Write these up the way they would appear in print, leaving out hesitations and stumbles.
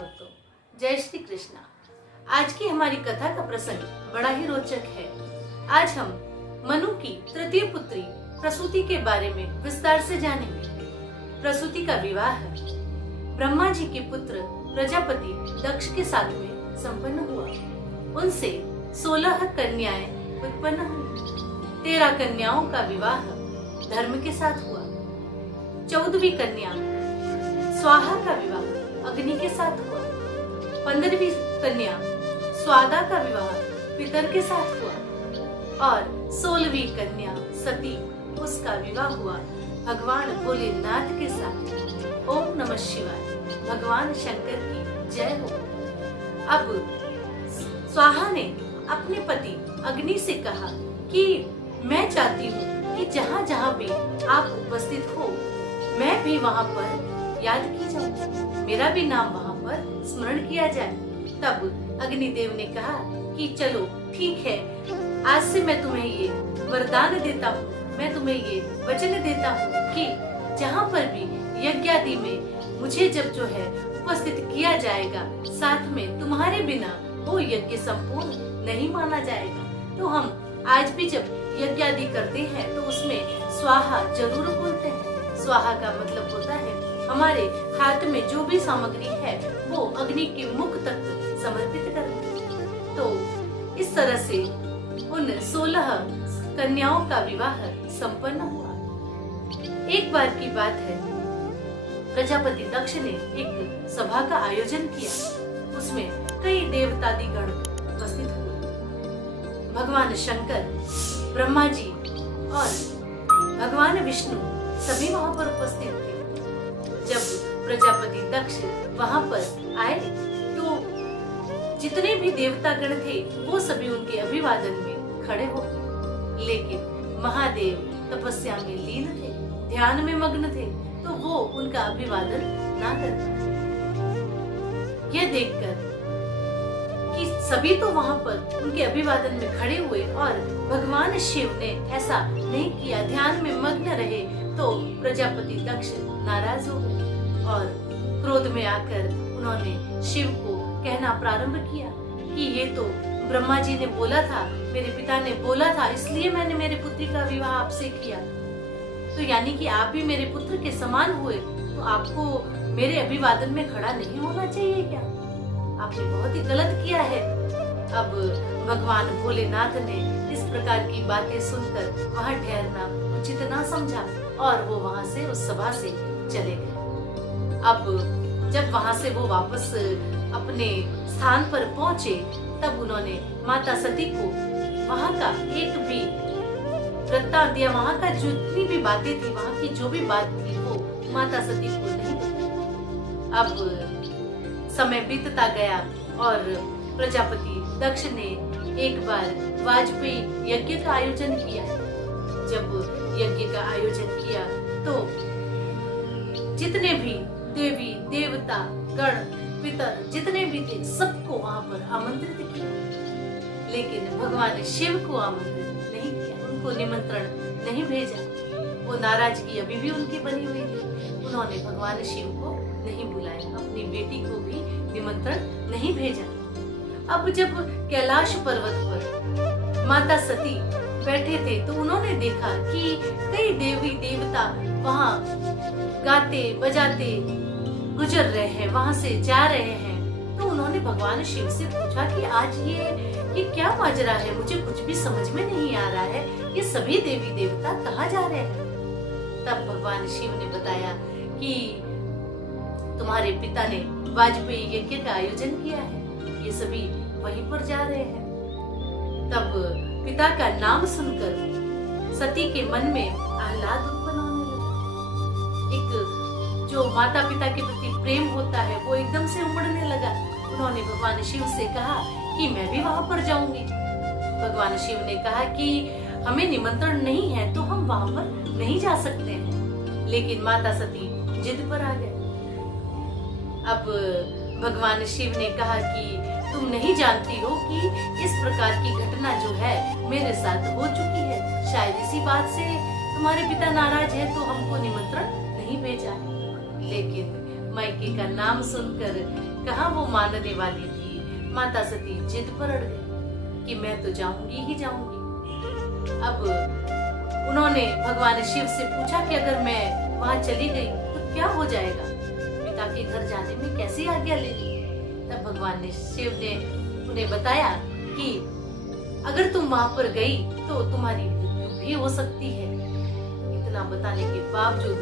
भक्तों, जय श्री कृष्णा। आज की हमारी कथा का प्रसंग बड़ा ही रोचक है। आज हम मनु की तृतीय पुत्री प्रसूति के बारे में विस्तार से जानेंगे। प्रसूति का विवाह ब्रह्मा जी के पुत्र प्रजापति दक्ष के साथ में संपन्न हुआ। उनसे 16 कन्याएं उत्पन्न हुई। 13 कन्याओं का विवाह धर्म के साथ हुआ। 14वीं कन्या स्वाहा का विवाह अग्नि के साथ हुआ। 15वीं कन्या स्वादा का विवाह पितर के साथ हुआ और 16वीं कन्या सती, उसका विवाह हुआ भगवान भोलेनाथ के साथ। ओम नमः शिवाय। भगवान शंकर की जय हो। अब स्वाहा ने अपने पति अग्नि से कहा कि मैं चाहती हूँ कि जहाँ जहाँ भी आप उपस्थित हो मैं भी वहाँ पर याद की जाऊं, मेरा भी नाम वहाँ पर स्मरण किया जाए। तब अग्निदेव ने कहा कि चलो ठीक है, आज से मैं तुम्हें ये वरदान देता हूँ, मैं तुम्हें ये वचन देता हूँ कि जहाँ पर भी यज्ञादि में मुझे जब जो है उपस्थित किया जाएगा, साथ में तुम्हारे बिना वो यज्ञ संपूर्ण नहीं माना जाएगा। तो हम आज भी जब यज्ञादि करते हैं तो उसमें स्वाहा जरूर बोलते हैं। स्वाहा का मतलब होता है हमारे हाथ में जो भी सामग्री है वो अग्नि के मुख तक समर्पित करना। तो इस तरह से उन 16 कन्याओं का विवाह संपन्न हुआ। एक बार की बात है, प्रजापति दक्ष ने एक सभा का आयोजन किया। उसमें कई देवतादि गण उपस्थित हुए। भगवान शंकर, ब्रह्मा जी और भगवान विष्णु सभी वहां पर उपस्थित थे। जब प्रजापति दक्ष वहां पर आए तो जितने भी देवता गण थे वो सभी उनके अभिवादन में खड़े हो गए। लेकिन महादेव तपस्या में लीन थे, ध्यान में मग्न थे, तो वो उनका अभिवादन ना कर पाए। यह देखकर कि सभी तो वहां पर उनके अभिवादन में खड़े हुए और भगवान शिव ने ऐसा नहीं किया, ध्यान में मग्न रहे, तो प्रजापति दक्ष नाराज हो गए और क्रोध में आकर उन्होंने शिव को कहना प्रारंभ किया कि ये तो ब्रह्मा जी ने बोला था, मेरे पिता ने बोला था, इसलिए मैंने मेरे पुत्री का विवाह आपसे किया। तो यानी कि आप भी मेरे पुत्र के समान हुए, तो आपको मेरे अभिवादन में खड़ा नहीं होना चाहिए क्या? आपने बहुत ही गलत किया है। अब भगवान भोलेनाथ ने इस प्रकार की बातें सुनकर वहाँ ठहरना उचित ना समझा और वो वहाँ से उस सभा से चले गए। अब जब वहाँ से वो वापस अपने स्थान पर पहुँचे तब उन्होंने माता सती को वहाँ का एक भी वृत्तांत दिया, वहाँ का जितनी भी बातें थी, वहाँ की जो भी बात थी वो माता सती को नहीं बताई। अब समय बीतता गया और प्रजापति दक्ष ने एक बार वाजपेयी यज्ञ का आयोजन किया। जब यज्ञ का आयोजन किया तो जितने भी देवी देवता गण पितर जितने भी थे सबको वहां पर आमंत्रित किया, लेकिन भगवान शिव को आमंत्रित नहीं किया, उनको निमंत्रण नहीं भेजा। वो नाराजगी अभी भी उनकी बनी हुई थी। उन्होंने भगवान शिव को नहीं बुलाया, अपनी बेटी को भी निमंत्रण नहीं भेजा। अब जब कैलाश पर्वत पर माता सती बैठे थे तो उन्होंने देखा कि कई देवी देवता वहाँ गाते बजाते गुजर रहे हैं, वहाँ से जा रहे हैं। तो उन्होंने भगवान शिव से पूछा कि आज ये क्या माजरा है, मुझे कुछ भी समझ में नहीं आ रहा है, ये सभी देवी देवता कहाँ जा रहे हैं? तब भगवान शिव ने बताया कि तुम्हारे पिता ने वाजपेयी यज्ञ का आयोजन किया है, ये सभी वहीं पर जा रहे हैं। तब पिता का नाम सुनकर सती के मन में आह्लाद उत्पन्न होने लगा। एक जो माता पिता के प्रति प्रेम होता है वो एकदम से उमड़ने लगा। उन्होंने भगवान शिव से कहा कि मैं भी वहां पर जाऊंगी। भगवान शिव ने कहा कि हमें निमंत्रण नहीं है तो हम वहां पर नहीं जा सकते हैं, लेकिन माता सती जिद पर आ गए। अब भगवान शिव ने कहा कि तुम नहीं जानती हो कि इस प्रकार की घटना जो है मेरे साथ हो चुकी है, शायद इसी बात से तुम्हारे पिता नाराज है तो हमको निमंत्रण नहीं भेजा है। लेकिन मायके का नाम सुनकर कहाँ वो मानने वाली थी, माता सती जिद पर अड़ गई कि मैं तो जाऊंगी ही जाऊंगी। अब उन्होंने भगवान शिव से पूछा कि अगर मैं वहां चली गई तो क्या हो जाएगा, पिता के घर जाने में कैसी आज्ञा लेनी। तब भगवान शिव ने उन्हें बताया कि अगर तुम वहां पर गई तो तुम्हारी मृत्यु भी हो सकती है। इतना बताने के बावजूद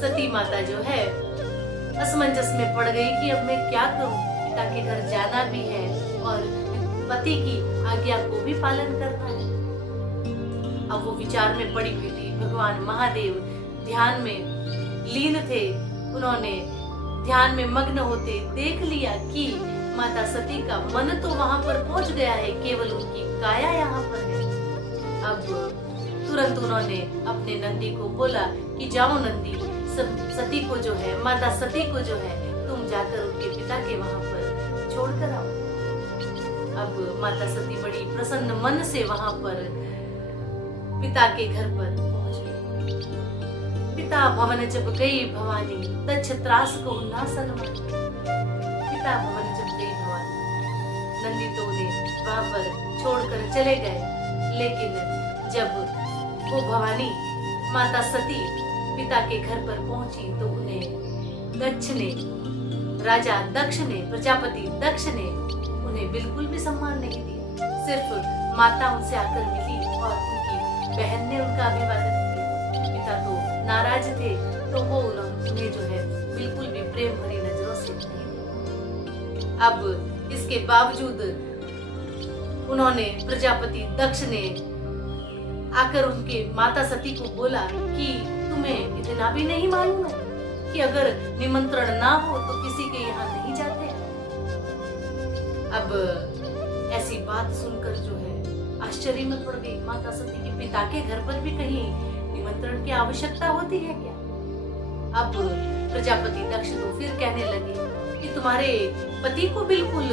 सती माता जो है असमंजस में पड़ गई कि अब मैं क्या करूं, पिता के घर जाना भी है और पति की आज्ञा को भी पालन करना है। अब वो विचार में पड़ी हुई थी। भगवान महादेव ध्यान में लीन थे। उन्होंने ध्यान में मग्न होते देख लिया कि माता सती का मन तो वहां पर पहुंच गया है, केवल उनकी काया यहाँ पर है। अब तुरंत उन्होंने अपने नंदी को बोला कि जाओ नंदी, सती को जो है, माता सती को जो है, तुम जाकर उनके पिता के वहां पर छोड़ कर आओ। अब माता सती बड़ी प्रसन्न मन से वहां पर पिता के घर पर पहुंच गई। पिता भवन जब गई भवानी, तच्छ त्रास को नासन मानी। पिता भवन जब गई भवानी, नंदी तो उन्हें वहां पर छोड़कर चले गए। लेकिन जब वो भवानी माता सती पिता के घर पर पहुंची तो उन्हें दक्ष ने, राजा दक्ष ने, प्रजापति दक्ष ने उन्हें बिल्कुल भी सम्मान नहीं दिया। सिर्फ माता उनसे आकर मिली और उनकी बहन ने उनका अभिवादन किया। पिता तो नाराज थे, तो वो उन्हें जो है बिल्कुल भी प्रेम भरी नजरों से नहीं देखा। अब इसके बावजूद उन्होंने, प्रजापति दक्ष ने आकर उनके माता सती को बोला कि तुम्हें इतना भी नहीं मालूम है कि अगर निमंत्रण ना हो तो किसी के यहाँ नहीं जाते। अब ऐसी बात सुनकर जो है आश्चर्य में पड़ गई माता सती कि पिता के घर पर भी कहीं निमंत्रण की आवश्यकता होती है क्या। अब प्रजापति दक्ष तो फिर कहने लगे कि तुम्हारे पति को बिल्कुल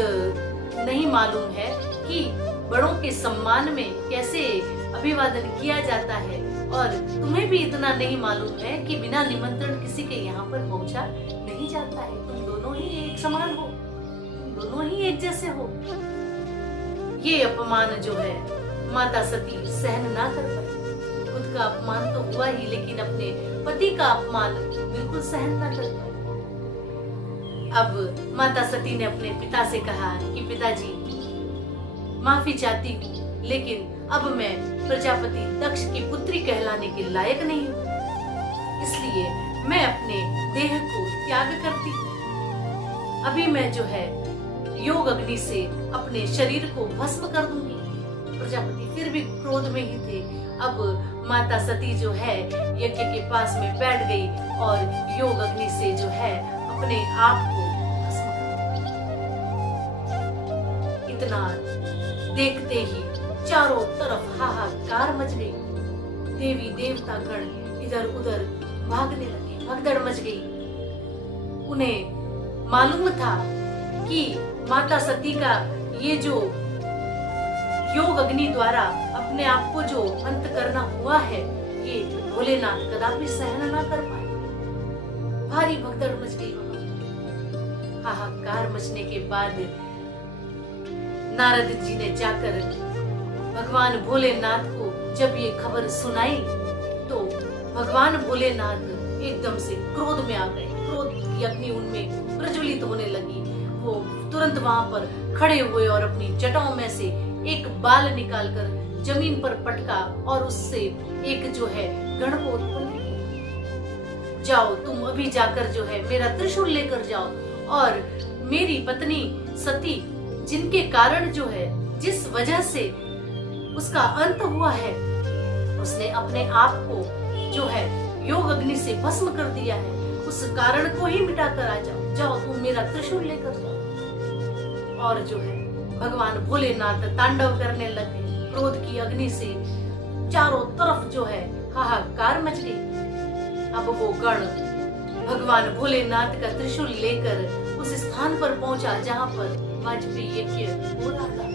नहीं मालूम है कि बड़ों के सम्मान में कैसे अभिवादन किया जाता है, और तुम्हें भी इतना नहीं मालूम है कि बिना निमंत्रण किसी के यहाँ पर पहुंचा नहीं जाता है। तुम दोनों ही एक समान हो, तुम दोनों ही एक जैसे हो। ये अपमान जो है माता सती सहन ना कर पाई। खुद का अपमान तो हुआ ही, लेकिन अपने पति का अपमान बिल्कुल सहन ना कर पाई। अब माता सती ने अपने पिता से कहा कि पिताजी, माफी चाहती हूँ, लेकिन अब मैं प्रजापति दक्ष की पुत्री कहलाने के लायक नहीं हूँ, इसलिए मैं अपने देह को त्याग करती हूँ। अभी मैं जो है योग अग्नि से अपने शरीर को भस्म कर दूंगी। प्रजापति फिर भी क्रोध में ही थे। अब माता सती जो है यज्ञ के पास में बैठ गई और योग अग्नि से जो है अपने आप को भस्म कर दिया। इतना देखते ही चारों तरफ हाहाकार मच गई। देवी देवता गण इधर उधर भागने लगे, भगदड़ मच गई। उन्हें मालूम था कि माता सती का ये जो योग अग्नि द्वारा अपने आप को जो अंत करना हुआ है, ये भोलेनाथ कदापि सहन ना कर पाए। भारी भगदड़ मच गई वहां। हाहाकार मचने के बाद नारद जी ने जाकर भगवान भोलेनाथ को जब ये खबर सुनाई तो भगवान भोलेनाथ एकदम से क्रोध में आ गए। क्रोध की अग्नि उनमें प्रज्वलित होने लगी। वो तुरंत वहां पर खड़े हुए और अपनी जटाओं में से एक बाल निकालकर जमीन पर पटका और उससे एक जो है गण को उत्पन्न किया। जाओ तुम अभी जाकर जो है मेरा त्रिशूल लेकर जाओ और मेरी पत्नी सती, जिनके कारण जो है, जिस वजह से उसका अंत हुआ है, उसने अपने आप को जो है योग अग्नि से भस्म कर दिया है, उस कारण को ही मिटाकर आ जाओ। जाओ तुम मेरा त्रिशूल लेकर जाओ। और जो है भगवान भोलेनाथ तांडव करने लगे। क्रोध की अग्नि से चारों तरफ जो है हाहाकार मच गई। अब वो गण भगवान भोलेनाथ का त्रिशूल लेकर उस स्थान पर पहुंचा जहां पर वाजपेयी यज्ञ हो रहा था।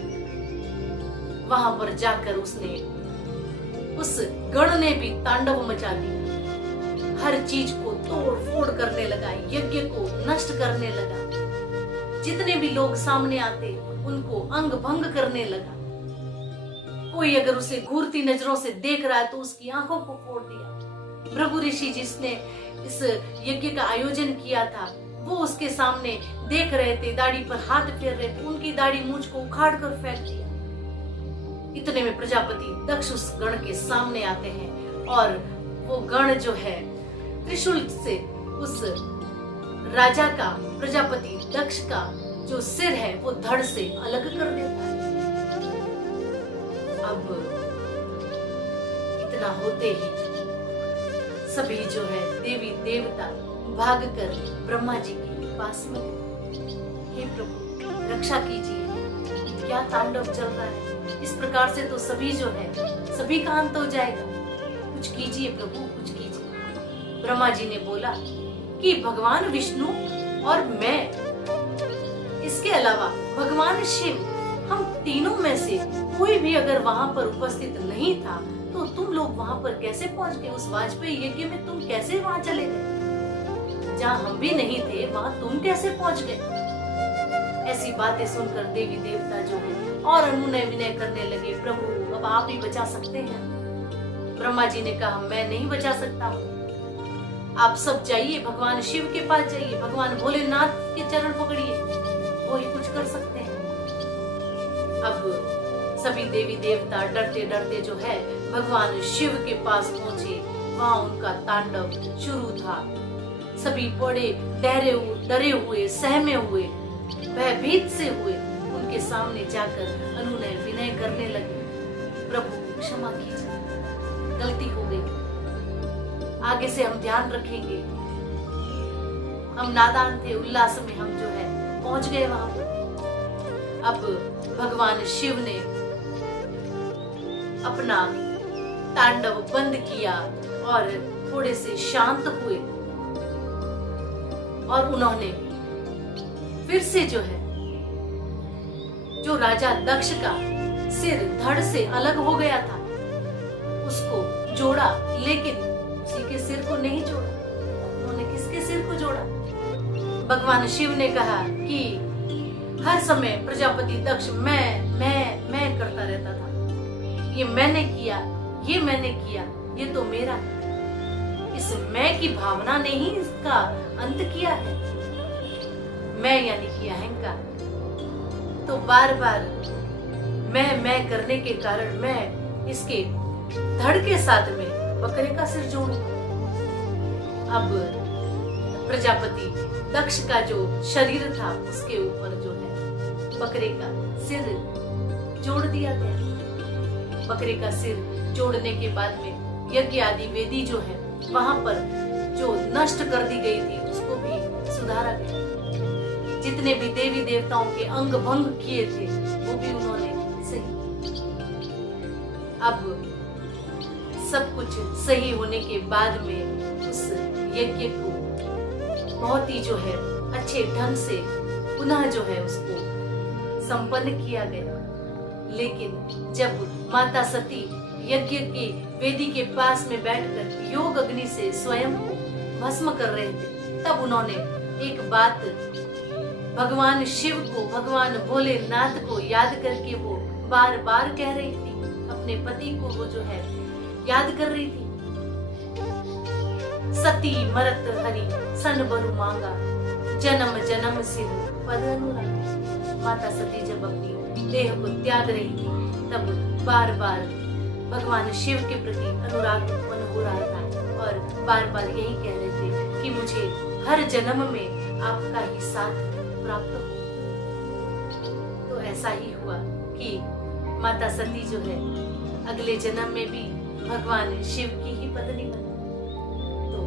वहां पर जाकर उस गण ने भी तांडव मचा दिया। हर चीज को तोड़ फोड़ करने लगा, यज्ञ को नष्ट करने लगा। जितने भी लोग सामने आते उनको अंग भंग करने लगा। कोई अगर उसे घूरती नजरों से देख रहा है तो उसकी आंखों को फोड़ दिया। भृगु ऋषि जिसने इस यज्ञ का आयोजन किया था वो उसके सामने देख रहे थे, दाढ़ी पर हाथ फेर रहे थे, उनकी दाढ़ी मूंछ को उखाड़ कर फेंक दिया। इतने में प्रजापति दक्ष उस गण के सामने आते हैं और वो गण जो है त्रिशूल से उस राजा का, प्रजापति दक्ष का जो सिर है वो धड़ से अलग कर देता है। अब इतना होते ही सभी जो है देवी देवता भागकर ब्रह्मा जी के पास में गए। हे प्रभु रक्षा कीजिए, क्या तांडव चल रहा है, इस प्रकार से तो सभी जो है सभी का अंत हो जाएगा, कुछ कीजिए प्रभु, कुछ कीजिए। ब्रह्मा जी ने बोला कि भगवान विष्णु और मैं, इसके अलावा भगवान शिव, हम तीनों में से कोई भी अगर वहां पर उपस्थित नहीं था तो तुम लोग वहां पर कैसे पहुंच गए? उस वाजपेयी यज्ञ में तुम कैसे वहां चले गए? जहां हम भी नहीं थे वहां तुम कैसे पहुंच गए? ऐसी बातें सुनकर देवी देवता जो है और अनुनय विनय करने लगे, प्रभु अब आप ही बचा सकते हैं। ब्रह्मा जी ने कहा मैं नहीं बचा सकता हूँ, आप सब जाइए भगवान शिव के पास जाइए, भगवान भोलेनाथ के चरण पकड़िए, वो ही कुछ कर सकते हैं। अब सभी देवी देवता डरते डरते जो है भगवान शिव के पास पहुंचे। वहां उनका तांडव शुरू था। सभी बड़े डरे हुए, सहमे हुए, भयभीत से हुए उनके सामने जाकर अनुनय विनय करने लगे, प्रभु क्षमा कीजिए, गलती हो गई, आगे से हम ध्यान रखेंगे, हम नादान थे, उल्लास में हम जो है पहुंच गए वहां पर। अब भगवान शिव ने अपना तांडव बंद किया और थोड़े से शांत हुए और उन्होंने फिर से जो है जो राजा दक्ष का सिर धड़ से अलग हो गया था उसको जोड़ा, लेकिन किसी के सिर को नहीं जोड़ा। उन्होंने किसके सिर को जोड़ा? भगवान शिव ने कहा कि हर समय प्रजापति दक्ष मैं करता रहता था, ये मैंने किया, ये मैंने किया, ये तो मेरा है। इस मैं की भावना ने ही इसका अंत किया है, मैं यानी कि अहंकार। तो बार बार मैं करने के कारण मैं इसके धड़ के साथ में बकरे का सिर जोड़ूं। अब प्रजापति दक्ष का जो शरीर था उसके ऊपर जो है बकरे का सिर जोड़ दिया गया। बकरे का सिर जोड़ने के बाद में यज्ञ आदि वेदी जो है वहां पर जो नष्ट कर दी गई थी उसको भी सुधारा गया। जितने भी देवी देवताओं के अंग भंग किए थे वो भी उन्होंने सही। अब सब कुछ सही होने के बाद में उस यज्ञ को बहुत ही जो है अच्छे ढंग से पुनः जो है उसको संपन्न किया गया। लेकिन जब माता सती यज्ञ की वेदी के पास में बैठकर योग अग्नि से स्वयं को भस्म कर रहे थे तब उन्होंने एक बात भगवान शिव को, भगवान भोलेनाथ को याद करके वो बार बार कह रही थी, अपने पति को वो जो है याद कर रही थी। सती मरत हरि सन बरु मांगा, जन्म जन्म सिर पद अनुरागा। माता सती जब अपनी देह को त्याग रही थी तब बार बार भगवान शिव के प्रति अनुराग उत्पन्न हो रहा था और बार बार यही कह रहे थे कि मुझे हर जन्म में आपका ही साथ प्राप्त हो। तो ऐसा ही हुआ कि माता सती जो है अगले जन्म में भी भगवान शिव की ही पत्नी बनी। तो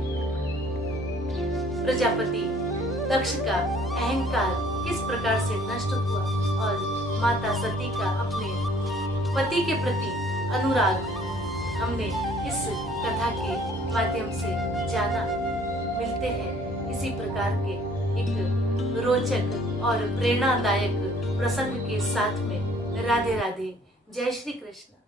प्रजापति दक्ष का अहंकार किस प्रकार से नष्ट हुआ और माता सती का अपने पति के प्रति अनुराग हमने इस कथा के माध्यम से जाना। मिलते हैं इसी प्रकार के एक रोचक और प्रेरणादायक प्रसंग के साथ में। राधे राधे, जय श्री कृष्ण।